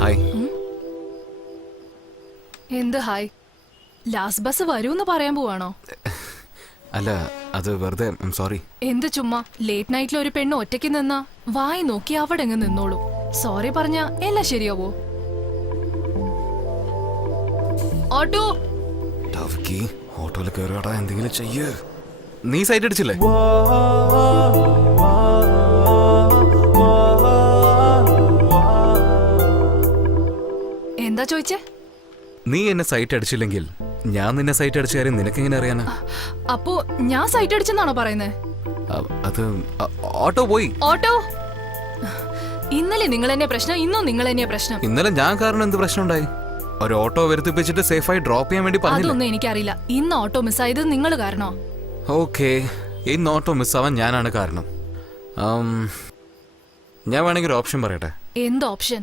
Hi. എന്ത് hi? Last bus വരൂന്ന് പറയാൻ പോവാണോ? അല്ല, അത് വെറുതെ. സോറി. എന്ത് ചുമ്മാ? ലേറ്റ് നൈറ്റിൽ ഒരു പെണ്ണ് ഒറ്റയ്ക്ക് നിന്നാ വായി നോക്കി അവിടെ അങ്ങ് നിന്നോളൂ. സോറി പറഞ്ഞ എല്ലാം ശരിയാവോ? ഓട്ടോ ഓട്ടോയിൽ കയറിയാടാ, എന്തെങ്കിലും ചെയ്യ്. നീ സൈറ്റ് അടിച്ചില്ലേ? എന്താ ചോദിച്ചേ? നീ എന്നെ സൈറ്റ് അടിച്ചില്ലെങ്കിൽ ഞാൻ നിന്നെ സൈറ്റ് അടിച്ച കാര്യം നിനക്കെങ്ങനെ അറിയാനാ? അപ്പോ ഞാൻ സൈറ്റ് അടിച്ചെന്നാണോ പറയുന്നേ? അത് ഓട്ടോ പോയി. ഓട്ടോ ഇന്നലെ നിങ്ങൾ എന്നെ പ്രശ്നം, ഇന്നും നിങ്ങൾ എന്നെ പ്രശ്നം. ഇന്നലെ ഞാൻ കാരണം എന്ത് പ്രശ്നം ഉണ്ടായി? ഒരു ഓട്ടോ വരുത്തിപ്പിച്ചിട്ട് സേഫായി ഡ്രോപ്പ് ചെയ്യാൻ വേണ്ടി പറഞ്ഞു. അതൊന്നും എനിക്കറിയില്ല. ഇന്ന് ഓട്ടോ മിസ്സായത് നിങ്ങൾ കാരണോ? ഓക്കെ, ഇന്ന് ഓട്ടോ മിസ്സാവാൻ ഞാനാണ് കാരണം. ഞാൻ വേണമെങ്കിൽ ഒരു ഓപ്ഷൻ പറയട്ടെ. എന്ത് ഓപ്ഷൻ?